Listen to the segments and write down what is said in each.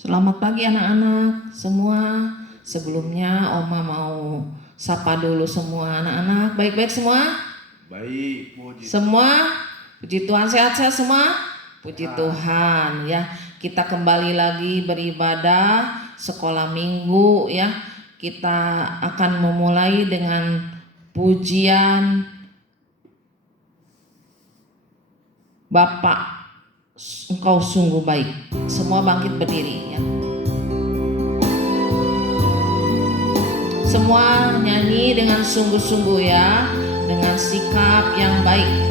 Selamat pagi anak-anak semua. Sebelumnya Oma mau sapa dulu semua anak-anak. Baik-baik semua? Baik, puji semua. Puji Tuhan, sehat-sehat semua? Puji Tuhan ya. Kita kembali lagi beribadah sekolah minggu ya. Kita akan memulai dengan pujian Bapak, Engkau sungguh baik. Semua bangkit berdiri ya. Semua nyanyi dengan sungguh-sungguh ya, dengan sikap yang baik.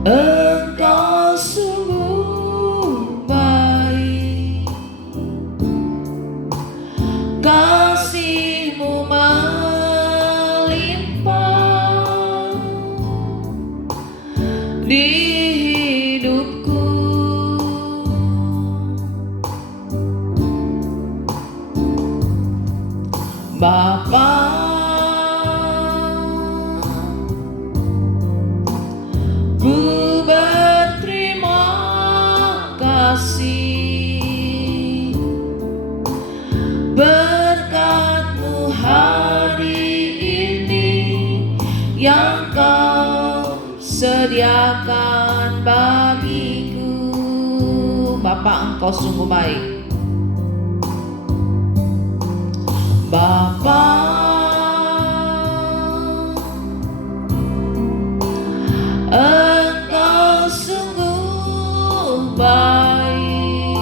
Engkau sungguh baik, kasih-Mu melimpah di hidupku. Bapa, ku berterima kasih berkat-Mu hari ini yang Kau sediakan bagiku. Bapa, Engkau sungguh baik. Bapa, Engkau sungguh baik,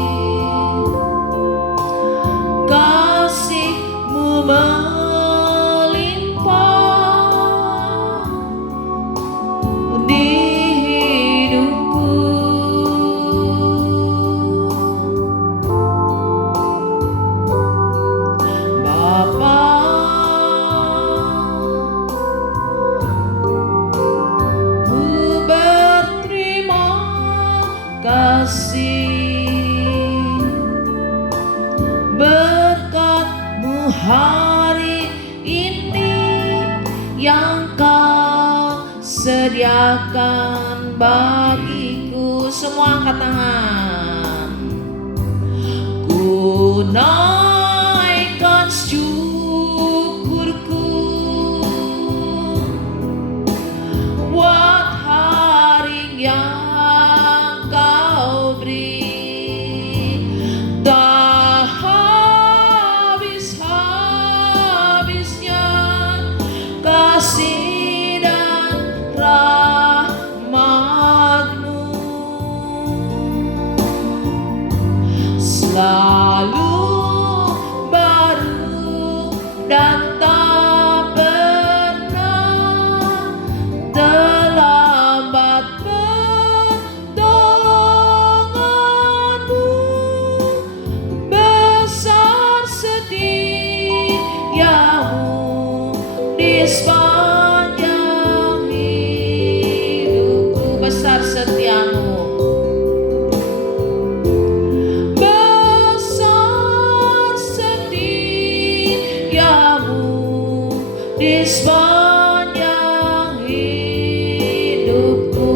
kasih-Mu melimpah di hidupku. Bapa, ku berterima kasih berkat-Mu hari ini yang Kau sediakan bagiku. Semua angkat tangan. Ku naikkan syukurku buat hari yang Kau beri. Tak habis-habisnya kasih dan rahmat-Mu, selalu baru dan tak pernah terlambat pertolongan-Mu. Besar setiamu di sepanjang hidupku. Besar setiamu, besar setiamu di sepanjang hidupku.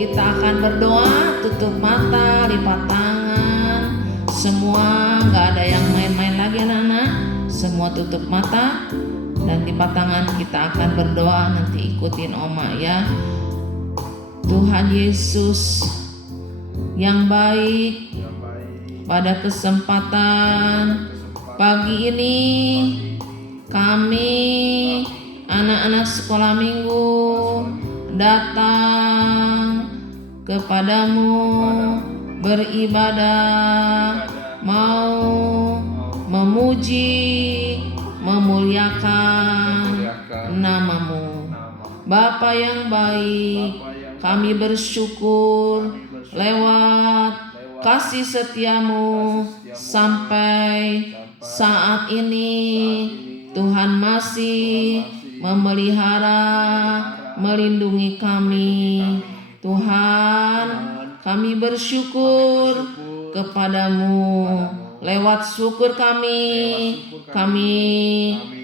Kita akan berdoa, tutup mata, lipat tangan. Semua gak ada yang main-main lagi anak-anak. Semua tutup mata dan lipat tangan. Kita akan berdoa, nanti ikutin Oma ya. Tuhan Yesus yang baik, pada kesempatan pagi ini kami anak-anak sekolah minggu datang kepadamu beribadah, mau memuji, memuliakan nama-Mu. Bapa yang baik, kami bersyukur lewat kasih setiamu sampai saat ini Tuhan masih memelihara, melindungi kami. Tuhan, kami bersyukur kepadamu. Lewat syukur kami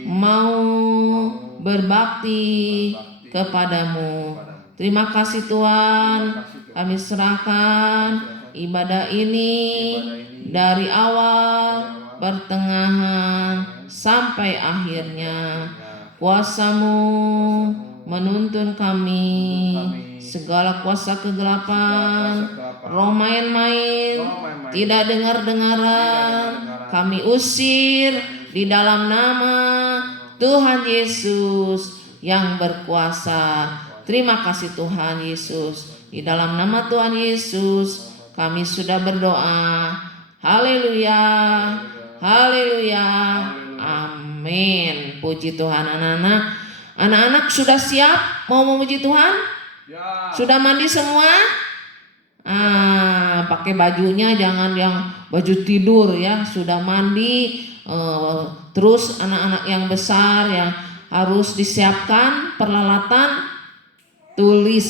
mau berbakti kepadamu. Terima kasih Tuhan, kami serahkan ibadah ini dari awal, pertengahan, sampai akhirnya. Kuasa-Mu menuntun kami, segala kuasa kegelapan, roh main-main, tidak dengar-dengaran, kami usir di dalam nama Tuhan Yesus yang berkuasa. Terima kasih Tuhan Yesus. Di dalam nama Tuhan Yesus kami sudah berdoa. Haleluya, haleluya, amin. Puji Tuhan anak-anak. Anak-anak sudah siap mau memuji Tuhan? Ya. Sudah mandi semua? Pakai bajunya jangan yang baju tidur ya. Sudah mandi. Terus anak-anak yang besar yang harus disiapkan peralatan tulis,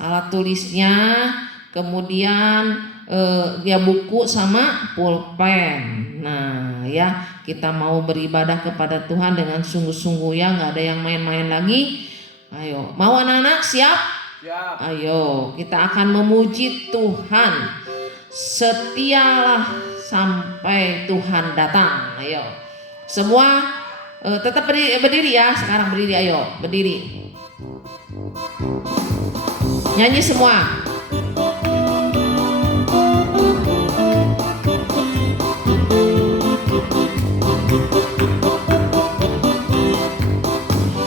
alat tulisnya, kemudian ya buku sama pulpen. Nah ya, kita mau beribadah kepada Tuhan dengan sungguh-sungguh ya, nggak ada yang main-main lagi. Ayo, mau anak-anak siap? Siap. Ayo, kita akan memuji Tuhan. Setialah sampai Tuhan datang. Ayo, semua tetap berdiri ya. Sekarang berdiri, ayo berdiri. Nyanyi semua.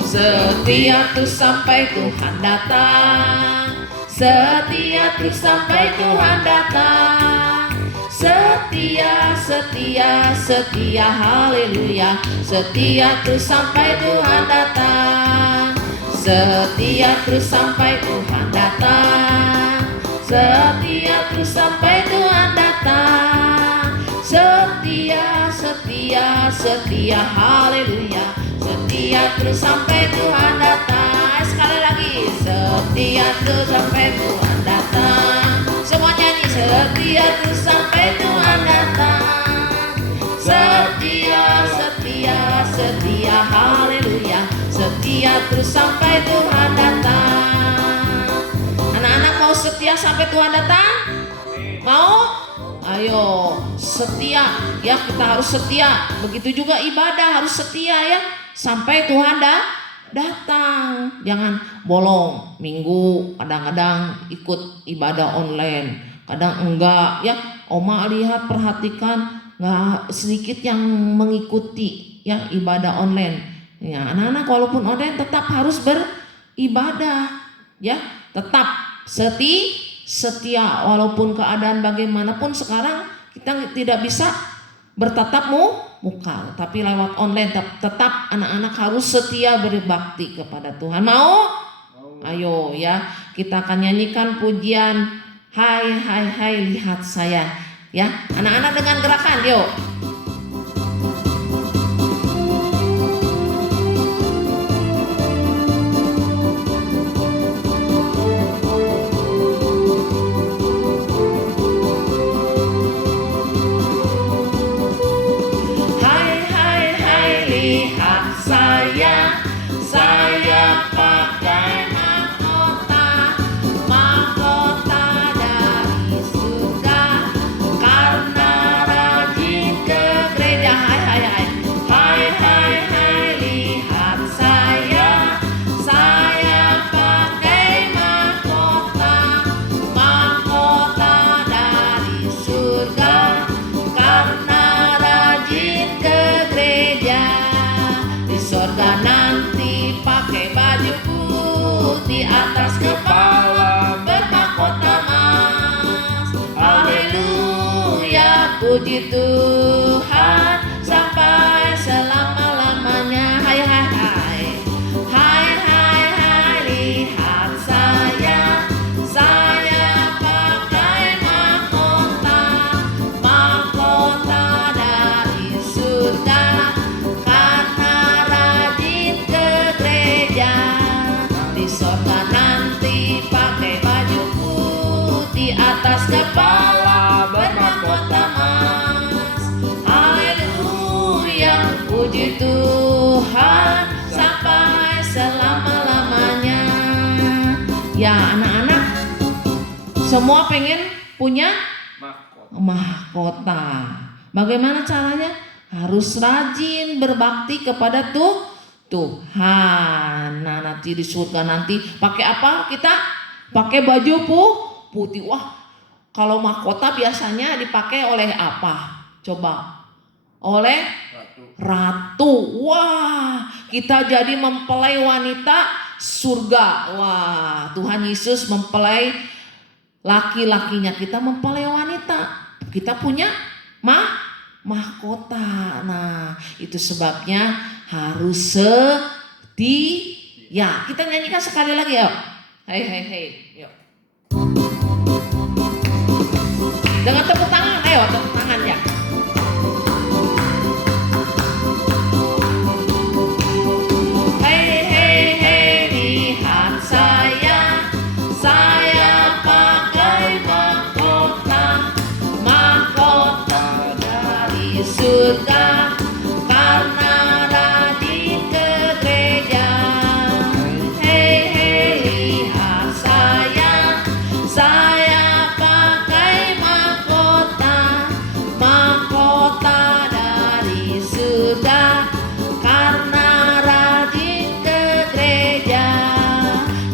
Setia tuh sampai Tuhan datang. Setia tuh sampai Tuhan datang. Setia, setia, setia, haleluya. Setia tuh sampai Tuhan datang. Setia terus sampai Tuhan datang. Setia terus sampai Tuhan datang. Setia, setia, setia, haleluya. Setia terus sampai Tuhan datang. Sekali lagi, setia terus sampai Tuhan datang. Semua nyanyi, setia terus sampai Tuhan datang. Setia, setia, setia, haleluya. Setia terus sampai Tuhan datang. Anak-anak mau setia sampai Tuhan datang? Mau? Ayo, setia ya, kita harus setia. Begitu juga ibadah harus setia ya, sampai Tuhan datang. Jangan bolong minggu, kadang-kadang ikut ibadah online, kadang enggak ya. Oma lihat, perhatikan, enggak sedikit yang mengikuti ya ibadah online. Ya, anak-anak walaupun online tetap harus beribadah ya, tetap setia walaupun keadaan bagaimanapun. Sekarang kita tidak bisa bertatap muka, tapi lewat online tetap anak-anak harus setia berbakti kepada Tuhan. Mau? Ayo ya, kita akan nyanyikan pujian Hai hai hai lihat saya ya. Anak-anak dengan gerakan, yuk. Saya pakai mahkota dari surga, karena rajin ke gereja. Hai lihat saya pakai mahkota dari surga, karena rajin ke gereja. Di surga nanti pakai baju putih, atas kepala bermahkota emas. Haleluya, puji Tuhan sampai selama-lamanya. Hai lihat saya pakai mahkota dari surga, karena Semua pengen punya Mahkota. mahkota. Bagaimana caranya? Harus rajin berbakti kepada Tuhan. Nah, nanti di surga nanti pakai apa kita? Pakai baju putih. Wah, kalau mahkota biasanya dipakai oleh apa? Coba. Oleh ratu. Wah, kita jadi mempelai wanita surga. Wah, Tuhan Yesus mempelai laki-lakinya, kita mempelai wanita. Kita punya mahkota. Nah, itu sebabnya harus setia. Kita nyanyikan sekali lagi yuk. Hei, yuk. Dengan tepuk tangan, ayo tepuk tangan ya. Hei, lihat saya pakai mahkota dari surga karena rajin ke gereja. Hei, lihat saya pakai mahkota dari surga karena rajin ke gereja.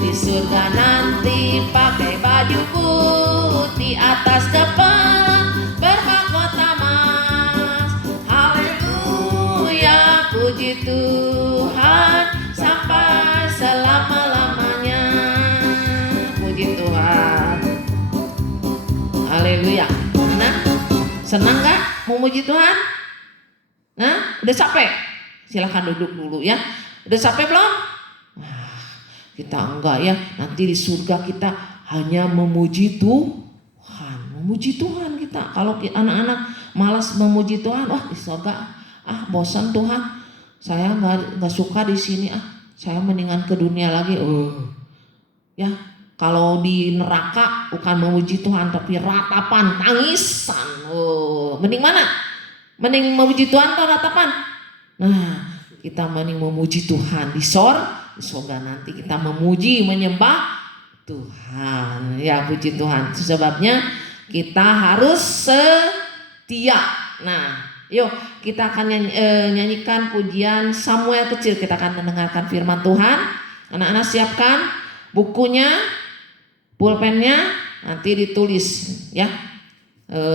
Di surga nanti pakai baju putih, atas depan bermahkota emas. Haleluya, puji Tuhan sampai selama-lamanya. Puji Tuhan. Haleluya. Nah, senang gak memuji Tuhan? Nah, udah capek? Silahkan duduk dulu ya. Udah capek belum? Kita enggak ya. Nanti di surga kita hanya memuji Tuhan. Memuji Tuhan kita. Kalau anak-anak malas memuji Tuhan, wah di surga bosan Tuhan. Saya enggak suka di sini saya mendingan ke dunia lagi. Ya, kalau di neraka bukan memuji Tuhan tapi ratapan, tangisan. Mending mana? Mending memuji Tuhan atau ratapan? Nah, kita mending memuji Tuhan di surga nanti kita memuji, menyembah Tuhan. Ya, puji Tuhan. Sebabnya kita harus setia. Nah, yuk kita akan nyanyikan pujian Samuel kecil. Kita akan mendengarkan firman Tuhan. Anak-anak siapkan bukunya, pulpennya, nanti ditulis ya.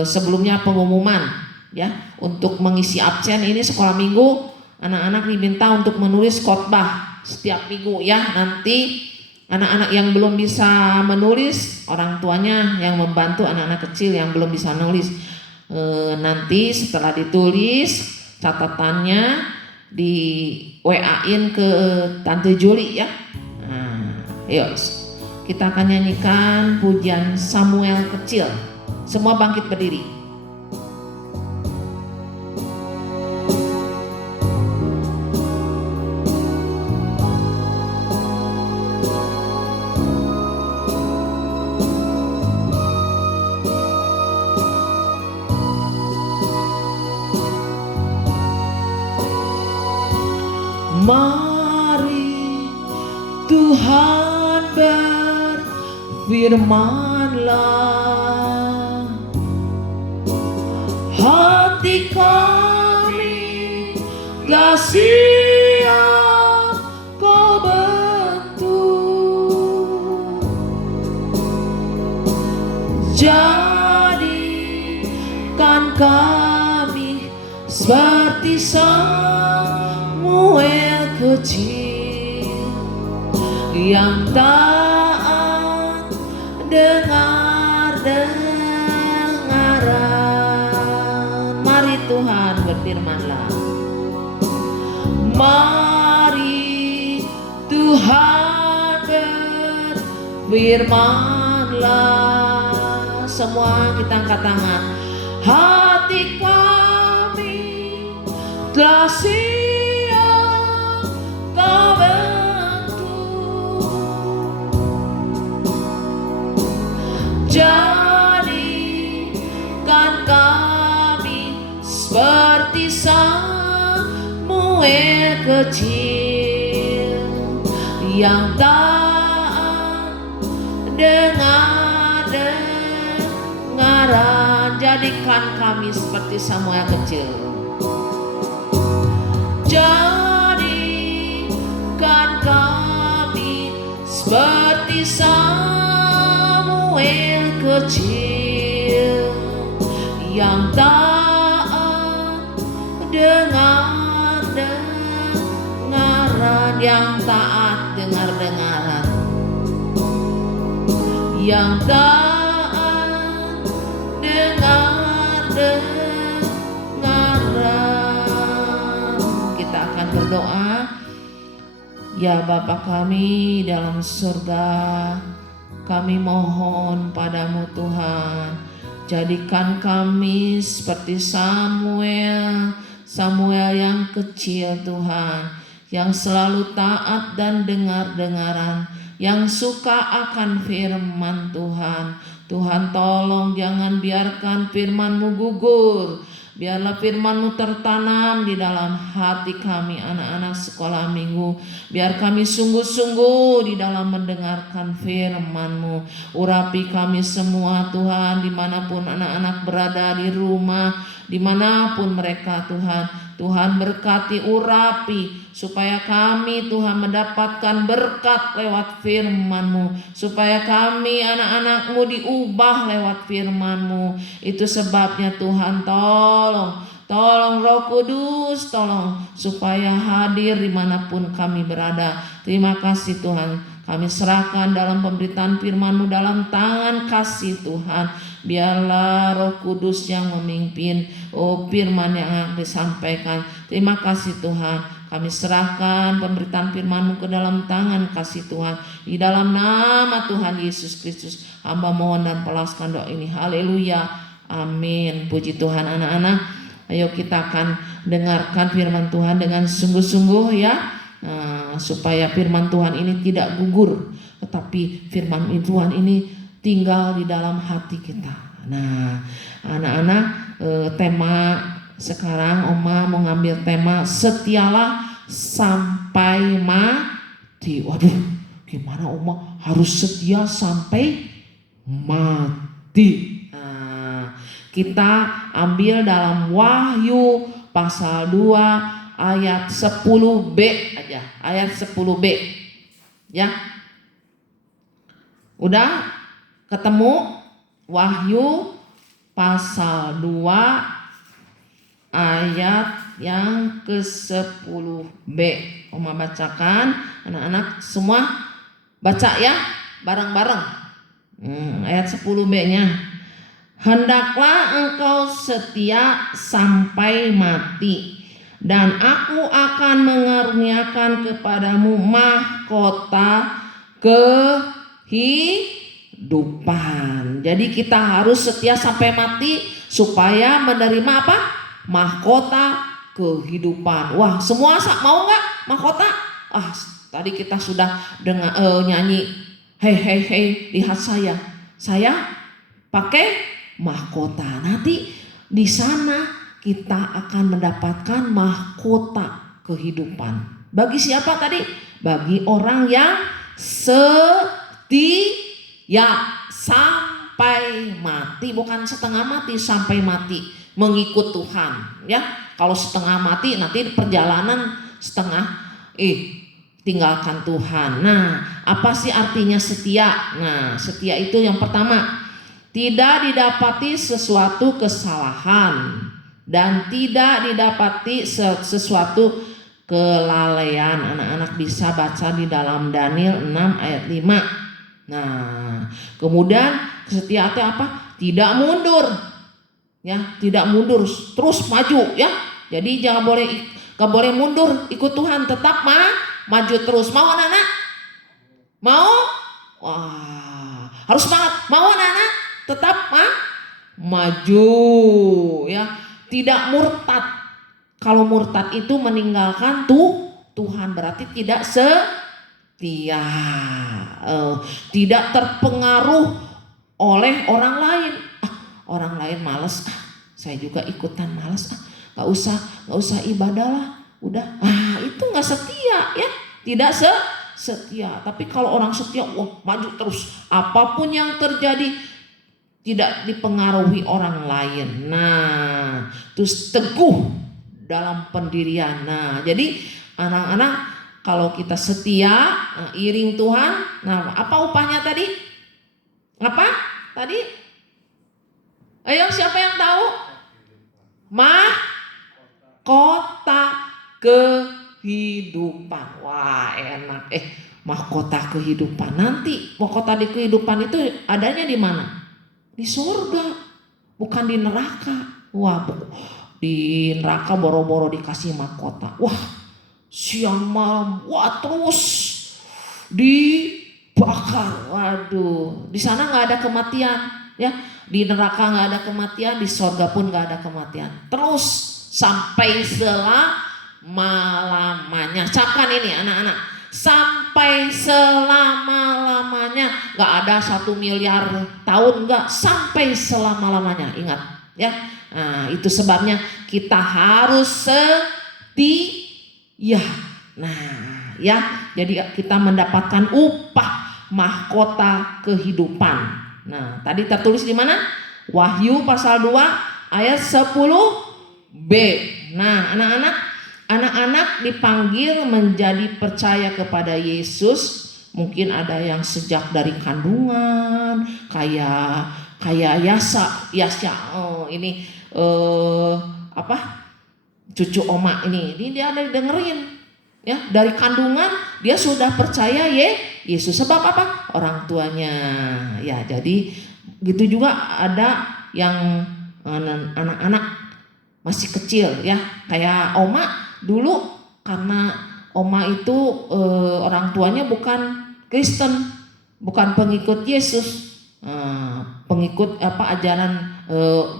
Sebelumnya pengumuman ya, untuk mengisi absen ini sekolah minggu, anak-anak diminta untuk menulis khotbah setiap minggu ya. Nanti anak-anak yang belum bisa menulis, orang tuanya yang membantu anak-anak kecil yang belum bisa menulis. Nanti setelah ditulis catatannya di WA-in ke Tante Juli ya. Nah, yuk kita akan nyanyikan pujian Samuel kecil. Semua bangkit berdiri. Mari Tuhan berfirmanlah, hati kami telah siap Kau bentuk, jadikan kami seperti Samuel kecil yang taat dengaran. Mari Tuhan berfirmanlah. Mari Tuhan berfirmanlah. Semua kita angkat tangan. Hati kami telah siap Kau bentuk, jadikan kami seperti Samuel kecil yang taat dengaran. dengaran. Jadikan kami seperti Samuel kecil. Jadikan kami seperti Samuel kecil yang taat dengar-dengaran, yang taat dengar-dengaran, yang taat dengar-dengaran. Kita akan berdoa. Ya Bapa kami dalam surga, kami mohon padamu Tuhan, jadikan kami seperti Samuel yang kecil Tuhan, yang selalu taat dan dengar-dengaran, yang suka akan firman Tuhan. Tuhan tolong jangan biarkan firman-Mu gugur. Biarlah firman-Mu tertanam di dalam hati kami anak-anak sekolah minggu. Biar kami sungguh-sungguh di dalam mendengarkan firman-Mu. Urapi kami semua Tuhan, dimanapun anak-anak berada di rumah, dimanapun mereka Tuhan. Tuhan berkati, urapi, supaya kami Tuhan mendapatkan berkat lewat firman-Mu. Supaya kami anak-anak-Mu diubah lewat firman-Mu. Itu sebabnya Tuhan tolong Roh Kudus, tolong supaya hadir dimanapun kami berada. Terima kasih Tuhan, kami serahkan dalam pemberitaan firman-Mu dalam tangan kasih Tuhan. Biarlah Roh Kudus yang memimpin firman yang akan disampaikan. Terima kasih Tuhan, kami serahkan pemberitaan firman-Mu ke dalam tangan kasih Tuhan. Di dalam nama Tuhan Yesus Kristus hamba mohon dan pelaskan doa ini. Haleluya, amin. Puji Tuhan anak-anak. Ayo kita akan dengarkan firman Tuhan dengan sungguh-sungguh ya. Supaya firman Tuhan ini tidak gugur, tetapi firman Tuhan ini tinggal di dalam hati kita. Nah, anak-anak, tema sekarang Oma mau ngambil tema setialah sampai mati. Waduh, gimana Oma harus setia sampai mati? Nah, kita ambil dalam Wahyu pasal 2 ayat 10b aja, ayat 10b ya. Udah ketemu? Wahyu pasal 2 ayat yang ke-10b. Oma bacakan, anak-anak semua baca ya bareng-bareng. Ayat 10b-nya. Hendaklah engkau setia sampai mati, dan aku akan mengaruniakan kepadamu mahkota kehidupan. Jadi kita harus setia sampai mati supaya menerima apa? Mahkota kehidupan. Wah, semua mau nggak mahkota? Tadi kita sudah dengar nyanyi, hei, lihat saya pakai mahkota. Nanti di sana kita akan mendapatkan mahkota kehidupan. Bagi siapa tadi? Bagi orang yang setia sampai mati, bukan setengah mati, sampai mati mengikut Tuhan ya. Kalau setengah mati nanti perjalanan setengah tinggalkan Tuhan. Nah, apa sih artinya setia? Nah, setia itu yang pertama, tidak didapati sesuatu kesalahan dan tidak didapati sesuatu kelalaian. Anak-anak bisa baca di dalam Daniel 6 ayat 5. Nah, kemudian setia itu apa? Tidak mundur. Ya, tidak mundur, terus maju ya. Jadi gak boleh mundur, ikut Tuhan, tetap maju terus. Mau anak-anak? Mau? Wah, harus semangat. Mau anak-anak? Tetap maju ya. Tidak murtad. Kalau murtad itu meninggalkan Tuhan, berarti tidak setia. Tidak terpengaruh oleh orang lain. Orang lain malas, saya juga ikutan malas. Gak usah ibadah lah. Udah, itu gak setia ya. Tidak setia. Tapi kalau orang setia, wah maju terus. Apapun yang terjadi, tidak dipengaruhi orang lain. Nah, terus teguh dalam pendirian. Nah, jadi anak-anak kalau kita setia, iring Tuhan, nah apa upahnya tadi? Apa? Tadi? Ayo siapa yang tahu? Mahkota kehidupan. Wah, enak. Mahkota kehidupan. Nanti mahkota di kehidupan itu adanya di mana? Di surga, bukan di neraka. Wah, di neraka boro-boro dikasih mahkota. Wah, siang malam, wah terus dibakar. Waduh, di sana nggak ada kematian, ya. Di neraka nggak ada kematian, di surga pun nggak ada kematian. Terus sampai selama-lamanya. Camkan ini anak-anak, sampai selama-lamanya. Nggak ada 1 miliar tahun, nggak, sampai selama-lamanya. Ingat, ya. Nah, itu sebabnya kita harus setia. Nah, ya, jadi kita mendapatkan upah mahkota kehidupan. Nah, tadi tertulis di mana? Wahyu pasal 2 ayat 10b. Nah, anak-anak dipanggil menjadi percaya kepada Yesus. Mungkin ada yang sejak dari kandungan, kayak Yasa. Oh, ini cucu oma ini dia ada dengerin, ya, dari kandungan dia sudah percaya Yesus. Sebab apa? Orang tuanya. Ya, jadi gitu juga ada yang anak-anak masih kecil, ya, kayak oma dulu, karena oma itu orang tuanya bukan Kristen, bukan pengikut Yesus, pengikut ajaran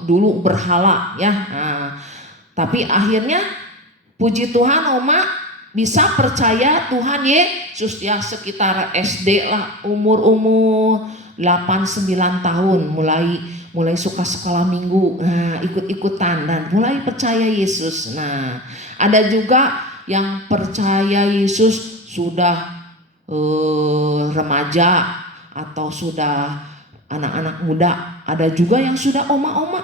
dulu berhala, ya. Tapi akhirnya puji Tuhan oma bisa percaya Tuhan Yesus, ya, sekitar SD lah, umur 8-9 tahun mulai suka sekolah minggu, nah ikut-ikutan dan mulai percaya Yesus. Nah, ada juga yang percaya Yesus sudah remaja atau sudah anak-anak muda. Ada juga yang sudah oma-oma,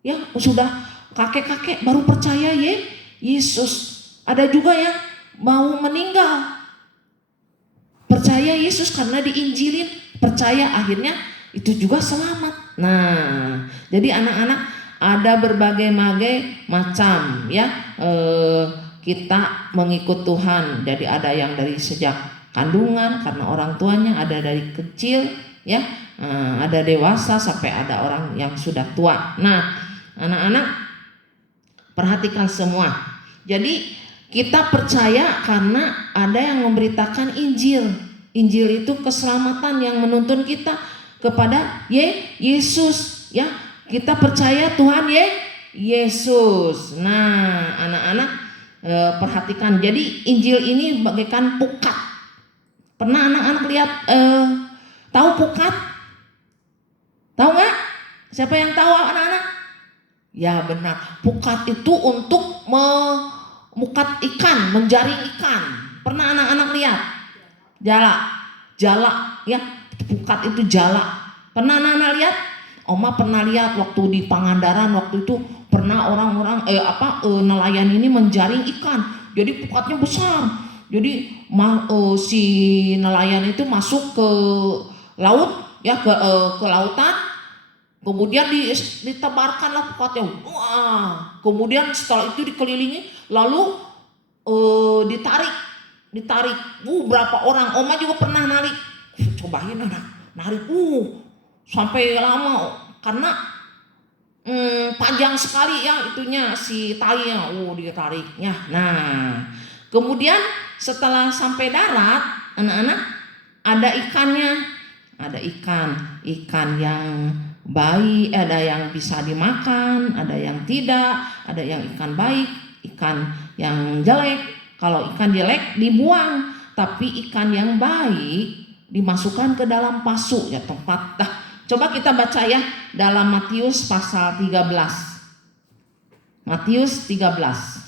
ya, sudah kakek-kakek baru percaya Yesus. Ada juga yang mau meninggal percaya Yesus karena diinjilin, percaya, akhirnya itu juga selamat. Nah, jadi anak-anak ada berbagai macam, ya, kita mengikut Tuhan. Jadi ada yang dari sejak kandungan karena orang tuanya, ada dari kecil, ya, ada dewasa, sampai ada orang yang sudah tua. Nah, anak-anak perhatikan semua. Jadi kita percaya karena ada yang memberitakan Injil. Injil itu keselamatan yang menuntun kita kepada Yesus, ya. Kita percaya Tuhan Yesus. Nah, anak-anak perhatikan. Jadi Injil ini bagaikan pukat. Pernah anak-anak lihat tahu pukat? Tahu nggak? Siapa yang tahu, anak-anak? Ya benar. Pukat itu untuk memukat ikan, menjaring ikan. Pernah anak-anak lihat? Jala, ya. Pukat itu jala. Pernah anak-anak lihat? Oma pernah lihat waktu di Pangandaran, waktu itu pernah orang-orang nelayan ini menjaring ikan. Jadi pukatnya besar. Jadi si nelayan itu masuk ke laut, ya, ke lautan. Kemudian ditebarkanlah pukatnya. Wah, kemudian setelah itu dikelilingi, lalu ditarik. Berapa orang? Oma juga pernah narik. Cobain anak, narik. Sampai lama karena panjang sekali, ya, itunya si talinya. Ditariknya. Nah, kemudian setelah sampai darat, anak-anak, ada ikannya. Ada ikan yang baik, ada yang bisa dimakan, ada yang tidak, ada yang ikan baik, ikan yang jelek. Kalau ikan jelek dibuang, tapi ikan yang baik dimasukkan ke dalam pasu, ya, tempat. Coba kita baca, ya, dalam Matius pasal 13. Matius 13.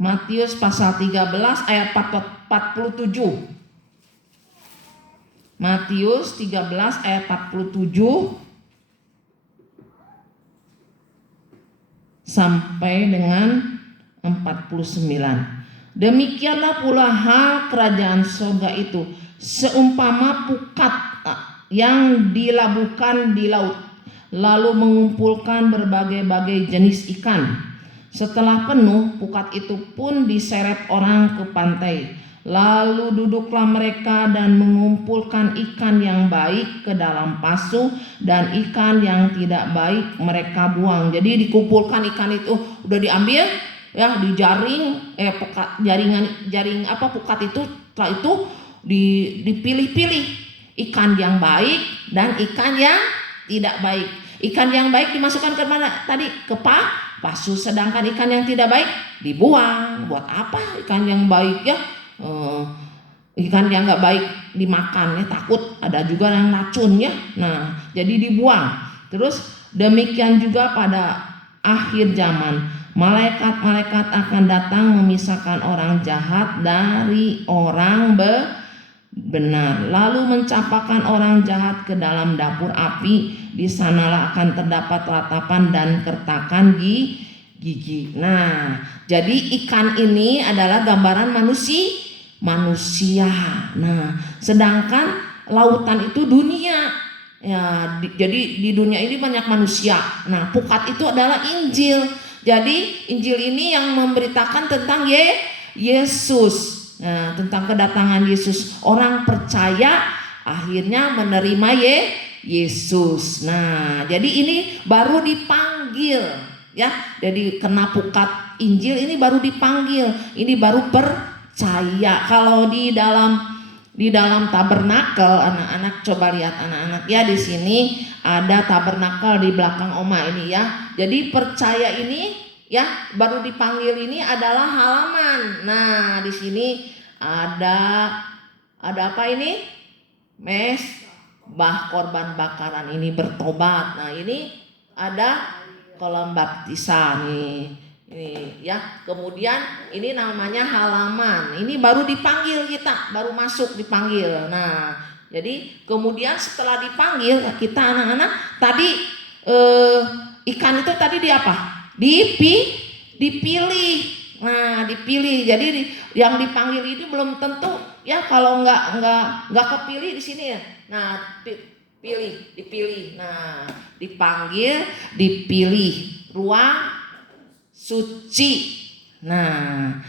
Matius pasal 13 ayat 45 47. Matius 13 ayat 47 sampai dengan 49. Demikianlah pula hal kerajaan sorga itu, seumpama pukat yang dilabuhkan di laut, lalu mengumpulkan berbagai-bagai jenis ikan. Setelah penuh, pukat itu pun diseret orang ke pantai. Lalu duduklah mereka dan mengumpulkan ikan yang baik ke dalam pasu, dan ikan yang tidak baik mereka buang. Jadi dikumpulkan ikan itu udah diambil, ya, dijaring, pukat itu, setelah itu dipilih-pilih ikan yang baik dan ikan yang tidak baik. Ikan yang baik dimasukkan ke mana tadi? Ke pasu, sedangkan ikan yang tidak baik dibuang. Buat apa ikan yang baik, ya? Ikan yang nggak baik dimakan, ya, takut ada juga yang racun, ya. Nah, jadi dibuang. Terus demikian juga pada akhir zaman, malaikat-malaikat akan datang memisahkan orang jahat dari orang benar, lalu mencampakkan orang jahat ke dalam dapur api. Di sanalah akan terdapat ratapan dan kertakan gigi. Nah, jadi ikan ini adalah gambaran manusia. Nah, sedangkan lautan itu dunia. Ya, jadi di dunia ini banyak manusia. Nah, pukat itu adalah Injil. Jadi Injil ini yang memberitakan tentang Yesus. Nah, tentang kedatangan Yesus. Orang percaya akhirnya menerima Yesus. Nah, jadi ini baru dipanggil, ya. Jadi kena pukat Injil ini baru dipanggil. Ini baru percaya. Kalau di dalam tabernakel, anak-anak coba lihat anak-anak, ya, di sini ada tabernakel di belakang Oma ini, ya. Jadi percaya ini, ya, baru dipanggil ini adalah halaman. Nah, di sini ada apa ini? Mesbah korban bakaran ini bertobat. Nah, ini ada kolam baptisan nih. Ini, ya, kemudian ini namanya halaman. Ini baru dipanggil kita, baru masuk dipanggil. Nah, jadi kemudian setelah dipanggil kita anak-anak tadi ikan itu tadi dipilih. Nah, dipilih. Jadi yang dipanggil ini belum tentu, ya, kalau nggak kepilih di sini, ya. Nah, dipilih. Nah, dipanggil, dipilih. Ruang suci. Nah,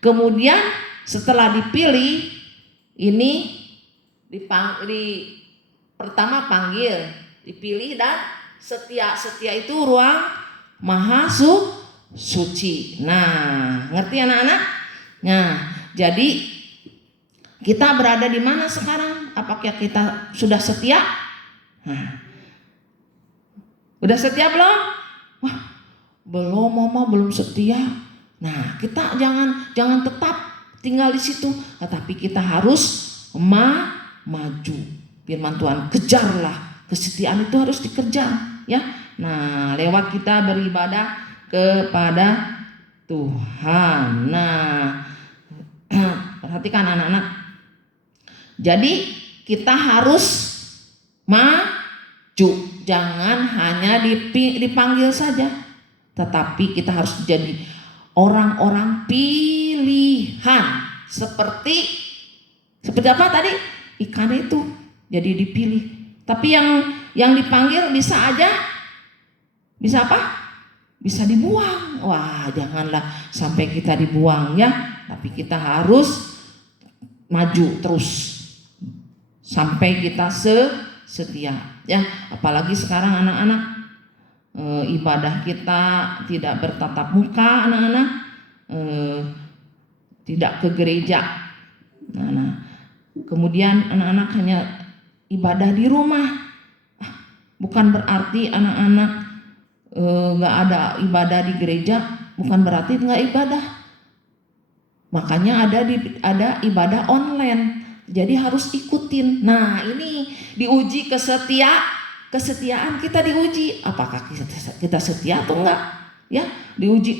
kemudian setelah dipilih ini pertama panggil, dipilih dan setia. Setia itu ruang maha suci. Nah, ngerti anak-anak? Nah, jadi kita berada di mana sekarang? Apakah kita sudah setia? Nah, udah setia belum? Wah, belum, mama, belum setia. Nah, kita jangan tetap tinggal di situ, tetapi kita harus maju. Firman Tuhan, kejarlah, kesetiaan itu harus dikejar, ya. Nah, lewat kita beribadah kepada Tuhan. Nah, perhatikan anak-anak. Jadi kita harus maju, jangan hanya dipanggil saja. Tetapi kita harus jadi orang-orang pilihan. Seperti apa tadi? Ikan itu jadi dipilih. Tapi yang dipanggil bisa apa? Bisa dibuang. Wah, janganlah sampai kita dibuang, ya. Tapi kita harus maju terus sampai kita setia, ya. Apalagi sekarang anak-anak, ibadah kita tidak bertatap muka, anak-anak, tidak ke gereja. Nah, kemudian anak-anak hanya ibadah di rumah. Bukan berarti anak-anak nggak ada ibadah di gereja, bukan berarti nggak ibadah. Makanya ada ibadah online. Jadi harus ikutin. Nah, ini diuji kesetiaan kita, diuji apakah kita setia atau enggak, ya. Diuji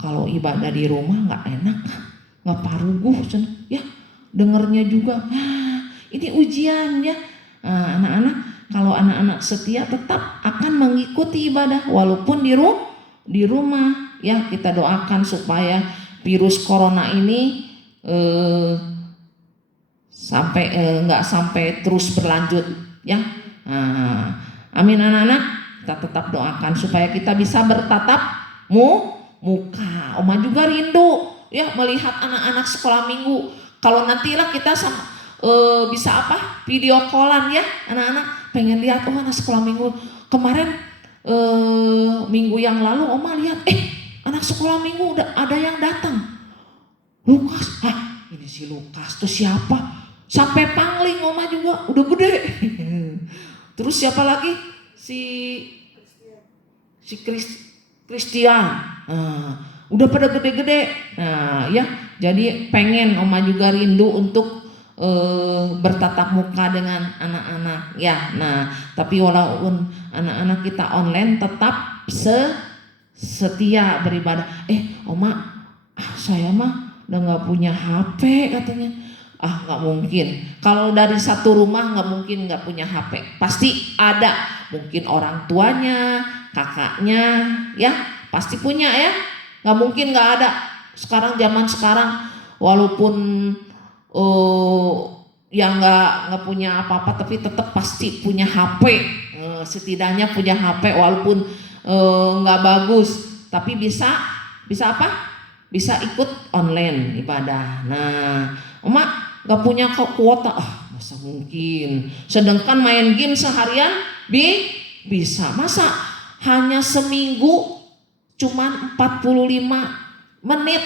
kalau ibadah di rumah nggak enak, nggak paruguh, ya dengernya juga. Ini ujian ya. Anak-anak, kalau anak-anak setia tetap akan mengikuti ibadah walaupun di rumah. Ya, kita doakan supaya virus corona ini nggak sampai terus berlanjut ya. Amin anak-anak, kita tetap doakan supaya kita bisa bertatap muka. Oma juga rindu ya melihat anak-anak sekolah minggu. Kalau nantilah kita bisa video callan ya, anak-anak pengen lihat anak sekolah minggu. Kemarin minggu yang lalu Oma lihat anak sekolah minggu udah ada yang datang. Lukas, ini si Lukas tuh siapa? Sampai pangling Oma juga udah gede. Terus siapa lagi? Si Christian. Udah pada gede-gede. Ya, jadi pengen Oma juga rindu untuk bertatap muka dengan anak-anak ya. Nah, tapi walaupun anak-anak kita online tetap setia beribadah. Oma, saya mah udah nggak punya HP katanya. Nggak mungkin. Kalau dari satu rumah nggak mungkin nggak punya HP. Pasti ada. Mungkin orang tuanya, kakaknya, ya pasti punya ya. Nggak mungkin nggak ada. Zaman sekarang walaupun yang nggak punya apa-apa tapi tetap pasti punya HP. Setidaknya punya HP walaupun nggak bagus tapi bisa apa? Bisa ikut online ibadah. Nah, Oma nggak punya kuota, masa mungkin. Sedangkan main game seharian bisa. Masa hanya seminggu cuman 45 menit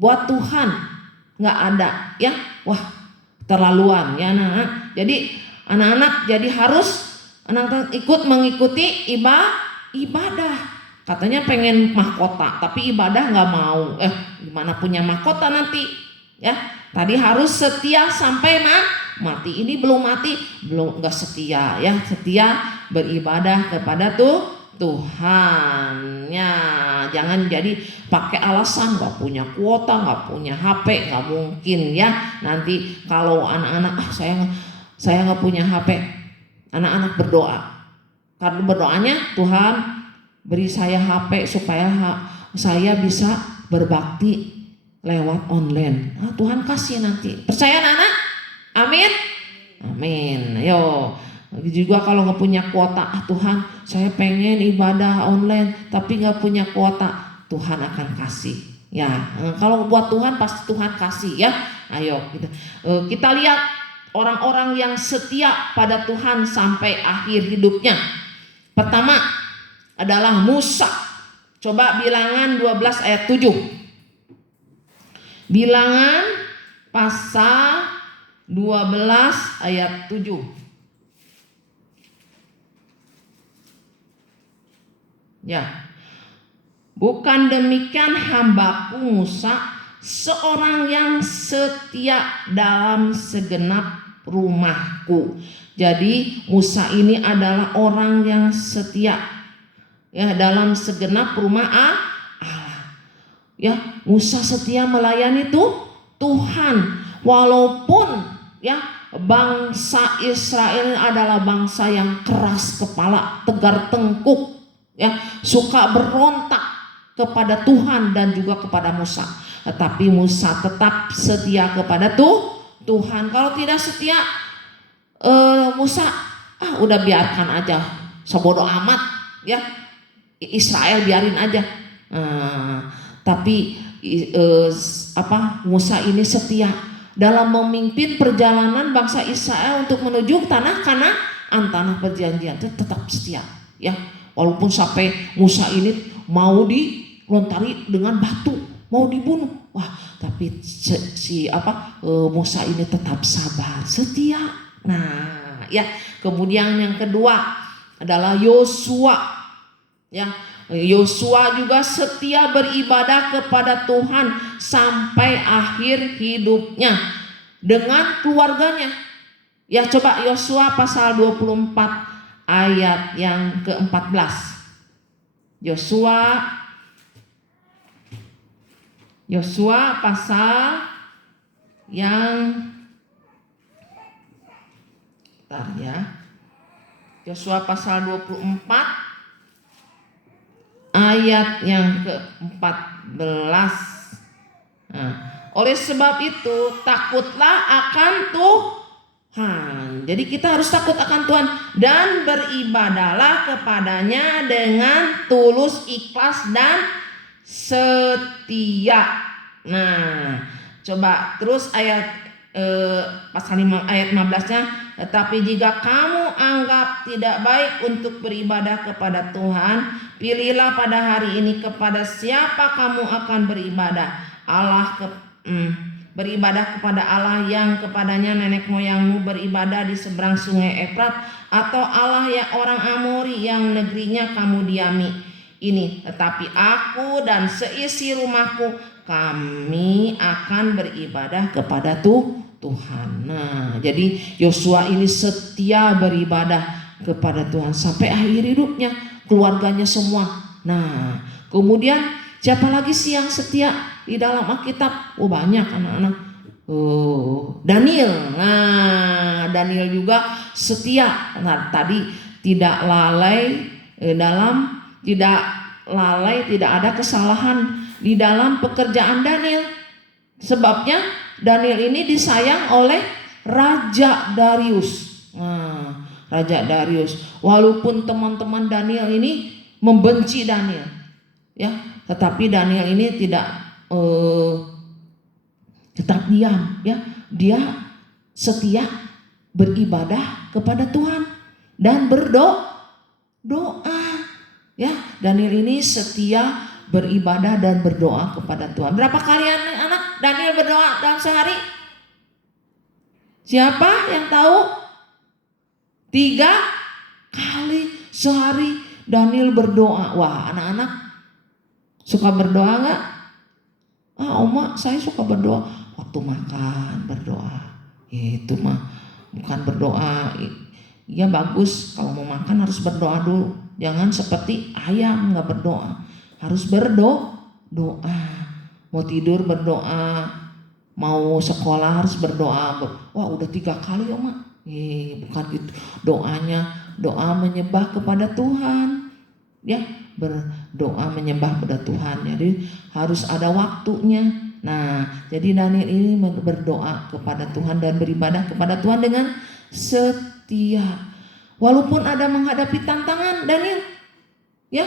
buat Tuhan nggak ada ya. Wah, terlaluan ya anak-anak. Jadi anak-anak harus anak-anak ikut mengikuti ibadah. Katanya pengen mahkota tapi ibadah nggak mau. Gimana punya mahkota nanti ya. Tadi harus setia sampai mati. Ini belum mati, belum nggak setia ya. Setia beribadah kepada Tuhan ya. Jangan jadi pakai alasan nggak punya kuota, nggak punya HP, nggak mungkin ya. Nanti kalau anak-anak saya nggak punya HP, anak-anak berdoa. Karena berdoanya Tuhan beri saya HP supaya saya bisa berbakti lewat online. Tuhan kasih nanti. Percaya anak-anak? Amin. Amin. Ayo. Juga kalau nggak punya kuota, Tuhan saya pengen ibadah online tapi nggak punya kuota, Tuhan akan kasih. Ya, kalau buat Tuhan pasti Tuhan kasih ya. Ayo kita lihat orang-orang yang setia pada Tuhan sampai akhir hidupnya. Pertama adalah Musa. Coba Bilangan 12 ayat 7. Bilangan pasal 12 ayat 7. Ya. Bukan demikian hambaku Musa, seorang yang setia dalam segenap rumahku. Jadi Musa ini adalah orang yang setia ya dalam segenap rumah Allah. Ya, Musa setia melayani Tuhan walaupun ya bangsa Israel adalah bangsa yang keras kepala, tegar tengkuk, ya suka berontak kepada Tuhan dan juga kepada Musa. Tetapi Musa tetap setia kepada Tuhan. Kalau tidak setia Musa udah biarkan aja, sebodoh amat ya, Israel biarin aja. Tapi Musa ini setia dalam memimpin perjalanan bangsa Israel untuk menuju tanah Kanaan, tanah perjanjian. Tetap setia ya, walaupun sampai Musa ini mau dilontari dengan batu, mau dibunuh. Tapi Musa ini tetap sabar, setia. Nah, ya, kemudian yang kedua adalah Yosua. Ya, Yosua juga setia beribadah kepada Tuhan sampai akhir hidupnya dengan keluarganya. Ya, coba Yosua pasal 24 ayat yang ke-14. Yosua Yosua pasal yang bentar ya. Yosua pasal 24 ayat yang ke-14. Nah, oleh sebab itu takutlah akan Tuhan. Jadi kita harus takut akan Tuhan dan beribadahlah kepadanya dengan tulus, ikhlas dan setia. Nah, coba terus ayat pasal 5 ayat 15-nya, tetapi jika kamu anggap tidak baik untuk beribadah kepada Tuhan, pilihlah pada hari ini kepada siapa kamu akan beribadah. Beribadah kepada Allah yang kepadanya nenek moyangmu beribadah di seberang sungai Efrat, atau Allah yang orang Amori yang negerinya kamu diami ini. Tetapi aku dan seisi rumahku, kami akan beribadah kepada Tuhan. Nah, jadi Yosua ini setia beribadah kepada Tuhan sampai akhir hidupnya, keluarganya semua. Nah, kemudian siapa lagi sih yang setia di dalam Alkitab? Oh, banyak anak-anak. Daniel. Nah, Daniel juga setia. Nah, tadi tidak lalai tidak ada kesalahan di dalam pekerjaan Daniel. Sebabnya Daniel ini disayang oleh Raja Darius. Nah, Raja Darius. Walaupun teman-teman Daniel ini membenci Daniel, ya, tetapi Daniel ini tetap diam, ya. Dia setia beribadah kepada Tuhan dan berdoa. Ya, Daniel ini setia beribadah dan berdoa kepada Tuhan. Berapa kali anak Daniel berdoa dalam sehari? Siapa yang tahu? 3 kali sehari Daniel berdoa. Wah, anak-anak suka berdoa gak? Oma, saya suka berdoa. Waktu makan berdoa. Itu mah bukan berdoa. Ya bagus, kalau mau makan harus berdoa dulu. Jangan seperti ayam gak berdoa. Harus berdoa. Mau tidur berdoa, mau sekolah harus berdoa. Wah, udah 3 kali Oma. Bukan gitu. Doa menyembah kepada Tuhan. Ya, berdoa menyembah kepada Tuhan. Jadi harus ada waktunya. Nah, jadi Daniel ini berdoa kepada Tuhan dan beribadah kepada Tuhan dengan setia. Walaupun ada menghadapi tantangan Daniel, ya,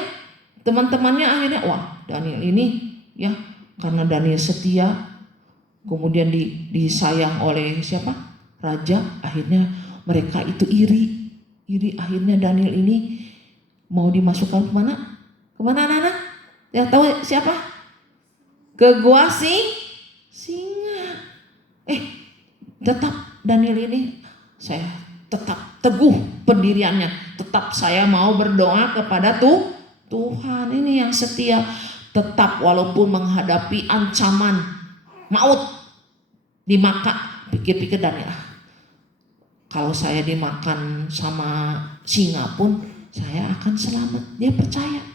teman-temannya akhirnya, wah, Daniel ini, ya, karena Daniel setia, kemudian disayang oleh siapa? Raja. Akhirnya mereka itu iri. Akhirnya Daniel ini mau dimasukkan kemana? Kemana anak-anak? Yang tahu siapa? Ke gua singa. Tetap Daniel ini, saya tetap teguh pendiriannya. Tetap saya mau berdoa kepada Tuhan. Ini yang setia. Tetap walaupun menghadapi ancaman maut dimakan. Pikir-pikir Daniel, kalau saya dimakan sama singa pun saya akan selamat. Dia percaya.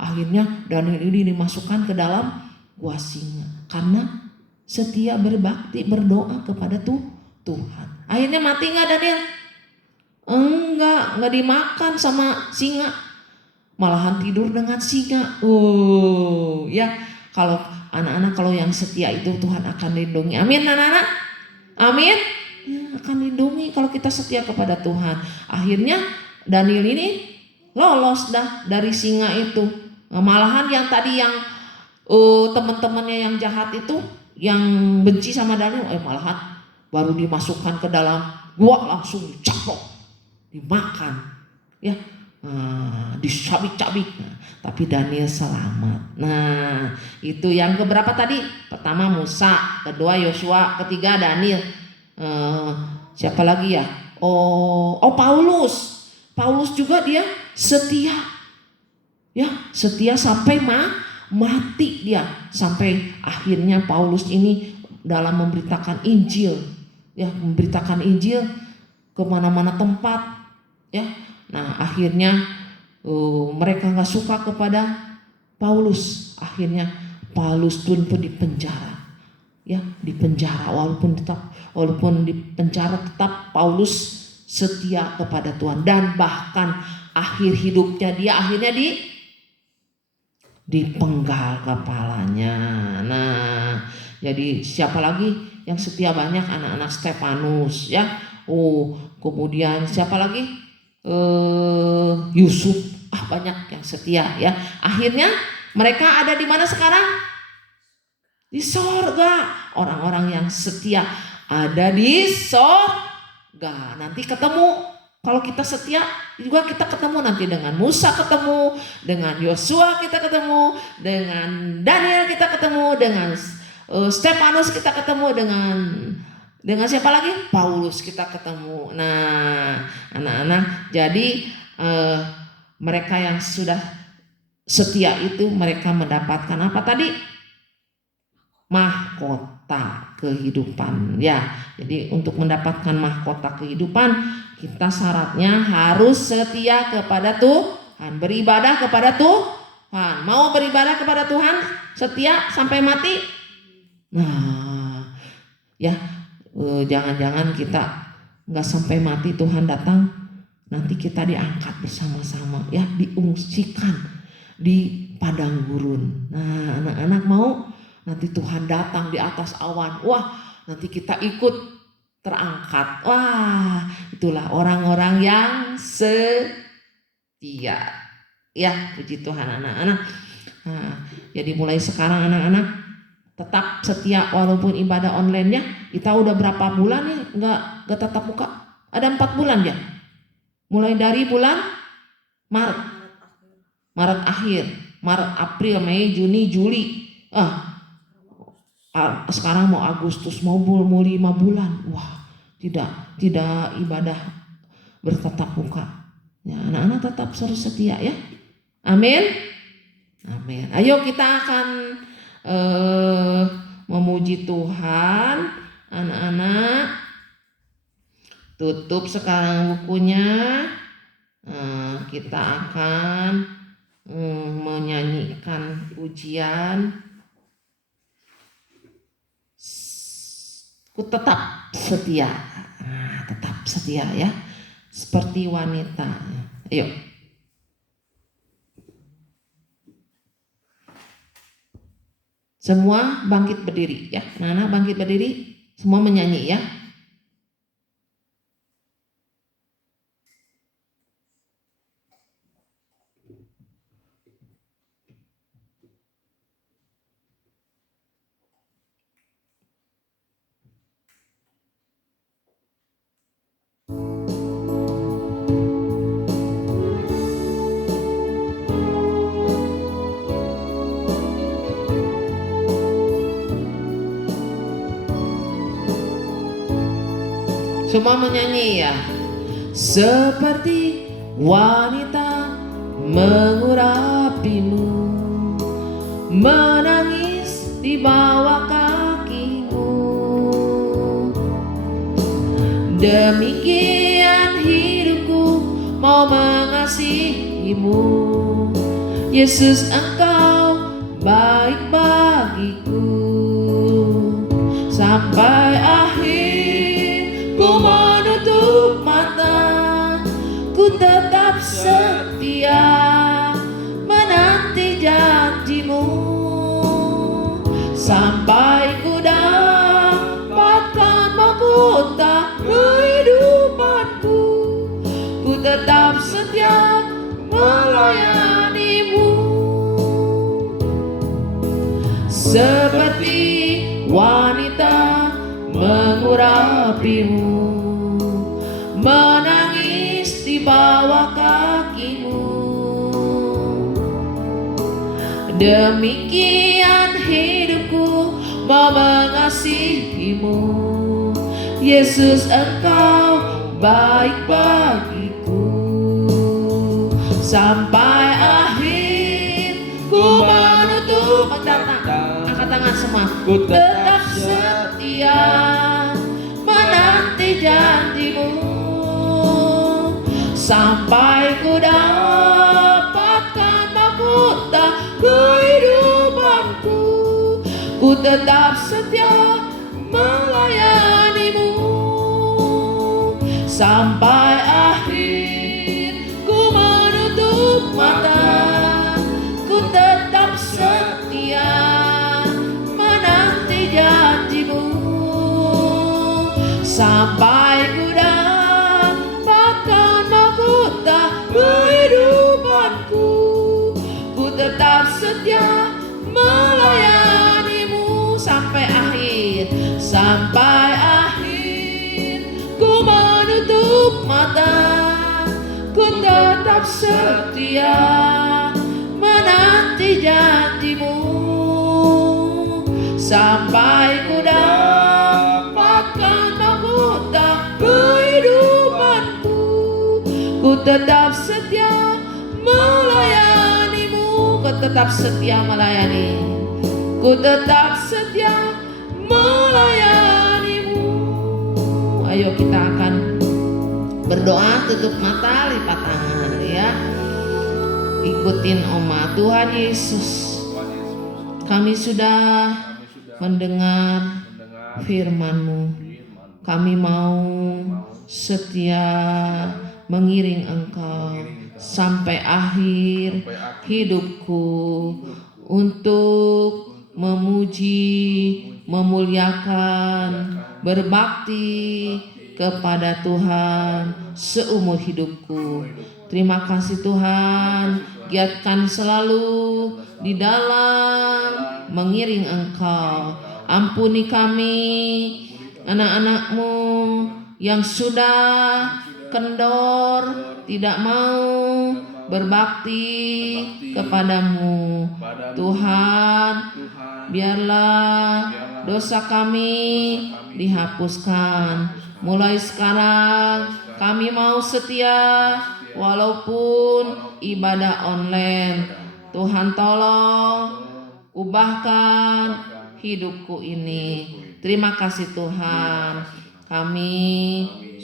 Akhirnya Daniel ini dimasukkan ke dalam gua singa karena setia berbakti berdoa kepada Tuhan. Akhirnya mati nggak Daniel? Enggak dimakan sama singa. Malahan tidur dengan singa. Ya, kalau anak-anak, kalau yang setia itu Tuhan akan lindungi. Amin anak-anak. Amin. Ya, akan lindungi kalau kita setia kepada Tuhan. Akhirnya Daniel ini lolos dah dari singa itu. Malahan yang tadi yang teman-temannya yang jahat itu, yang benci sama Daniel, malahan baru dimasukkan ke dalam gua langsung dicapok, dimakan, ya, dicabik-cabik. Tapi Daniel selamat. Nah, itu yang keberapa tadi? Pertama Musa, kedua Yosua, ketiga Daniel. Siapa lagi ya? Paulus. Paulus juga dia setia. Ya, setia sampai mati dia. Sampai akhirnya Paulus ini dalam memberitakan Injil, ya, memberitakan Injil kemana-mana tempat, ya. Nah, akhirnya mereka nggak suka kepada Paulus. Akhirnya Paulus pun di penjara. Ya, di penjara walaupun di penjara tetap Paulus setia kepada Tuhan, dan bahkan akhir hidupnya dia akhirnya dipenggal kepalanya. Nah, jadi siapa lagi yang setia? Banyak anak-anak Stefanus ya. Kemudian siapa lagi? Yusuf. Banyak yang setia ya. Akhirnya mereka ada di mana sekarang? Di sorga. Orang-orang yang setia ada di sorga. Nanti ketemu. Kalau kita setia juga kita ketemu nanti dengan Musa, ketemu dengan Yosua, kita ketemu dengan Daniel, kita ketemu dengan Stefanus, kita ketemu dengan siapa lagi? Paulus, kita ketemu. Nah, anak-anak, jadi mereka yang sudah setia itu mereka mendapatkan apa tadi? Mahkota kehidupan ya. Jadi untuk mendapatkan mahkota kehidupan, kita syaratnya harus setia kepada Tuhan, beribadah kepada Tuhan. Mau beribadah kepada Tuhan, setia sampai mati. Nah, ya jangan-jangan kita nggak sampai mati Tuhan datang, nanti kita diangkat bersama-sama ya, diungsikan di padang gurun. Nah, anak-anak mau nanti Tuhan datang di atas awan, wah nanti kita ikut terangkat. Wah, itulah orang-orang yang setia. Ya, puji Tuhan anak-anak. Nah, jadi mulai sekarang anak-anak tetap setia walaupun ibadah online-nya. Kita udah berapa bulan nih nggak tatap muka? Ada 4 bulan ya. Mulai dari bulan Maret akhir, Maret, April, Mei, Juni, Juli. Sekarang mau Agustus, mau 5 bulan. Wah, tidak ibadah bertatap muka. Ya, anak-anak tetap harus setia ya. Amin. Amin. Ayo kita akan memuji Tuhan. Anak-anak tutup sekarang bukunya. Kita akan menyanyikan pujian. Ku tetap setia. Tetap setia ya. Seperti wanita. Ayo. Semua bangkit berdiri ya. Anak-anak bangkit berdiri. Semua menyanyi ya. Semua menyanyi ya. Seperti wanita mengurapimu, menangis di bawah kakimu. Demikian hidupku mau mengasihimu. Yesus, engkau baik bagiku. Sampai akhir ku menutup mata, ku tetap setia menanti janjimu. Sampai ku dapatkan mahkota kehidupanku, ku tetap setia melayanimu. Seperti wanita mengurapimu, menangis di bawah kakimu. Demikian hidupku mau mengasihimu. Yesus, engkau baik bagiku. Sampai akhir ku menutup mata. Angkat tangan semua. Ku tetap setia menanti janjimu. Sampai ku dapatkan mahkota kehidupanku, ku tetap setia melayanimu sampai akhir. Ku menutup mata, ku tetap setia menanti janjimu sampai ku dapatkan mahkota kehidupanku. Ku tetap setia melayanimu sampai akhir, sampai akhir. Ku menutup mata, ku tetap setia menanti janjimu sampai ku dapatkan mahkota kehidupanku. Ku tetap setia melayanimu, ku tetap setia melayani, ku tetap setia melayanimu. Ayo kita akan berdoa, tutup mata, lipat tangan ya. Ikutin Oma. Tuhan Yesus, kami sudah mendengar firman-Mu. Kami mau setia mengiring Engkau sampai akhir hidupku untuk memuji, memuliakan, berbakti kepada Tuhan seumur hidupku. Terima kasih Tuhan, giatkan selalu di dalam mengiring Engkau. Ampuni kami, anak-anak-Mu yang sudah kendor, tidak mau berbakti kepadamu. Tuhan, biarlah dosa kami dihapuskan. Mulai sekarang kami mau setia walaupun ibadah online. Tuhan tolong ubahkan hidupku ini. Terima kasih Tuhan, kami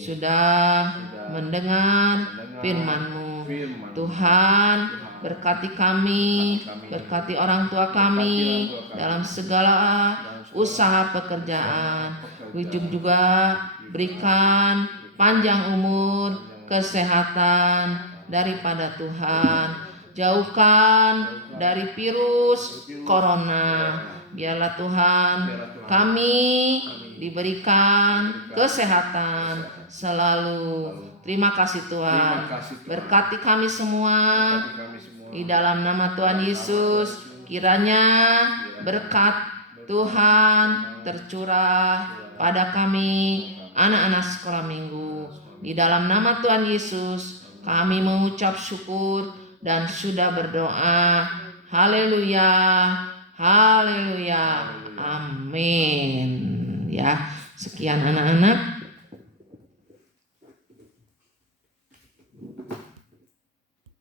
sudah mendengar firman-Mu. Tuhan, berkati kami, berkati orang tua kami dalam segala usaha pekerjaan. Ujung juga berikan panjang umur, kesehatan daripada Tuhan. Jauhkan dari virus corona. Biarlah Tuhan kami diberikan kesehatan selalu. Terima kasih Tuhan. Berkati kami semua di dalam nama Tuhan Yesus. Kiranya berkat Tuhan tercurah pada kami anak-anak sekolah minggu. Di dalam nama Tuhan Yesus kami mengucap syukur dan sudah berdoa. Haleluya, haleluya, amin. Ya, sekian anak-anak.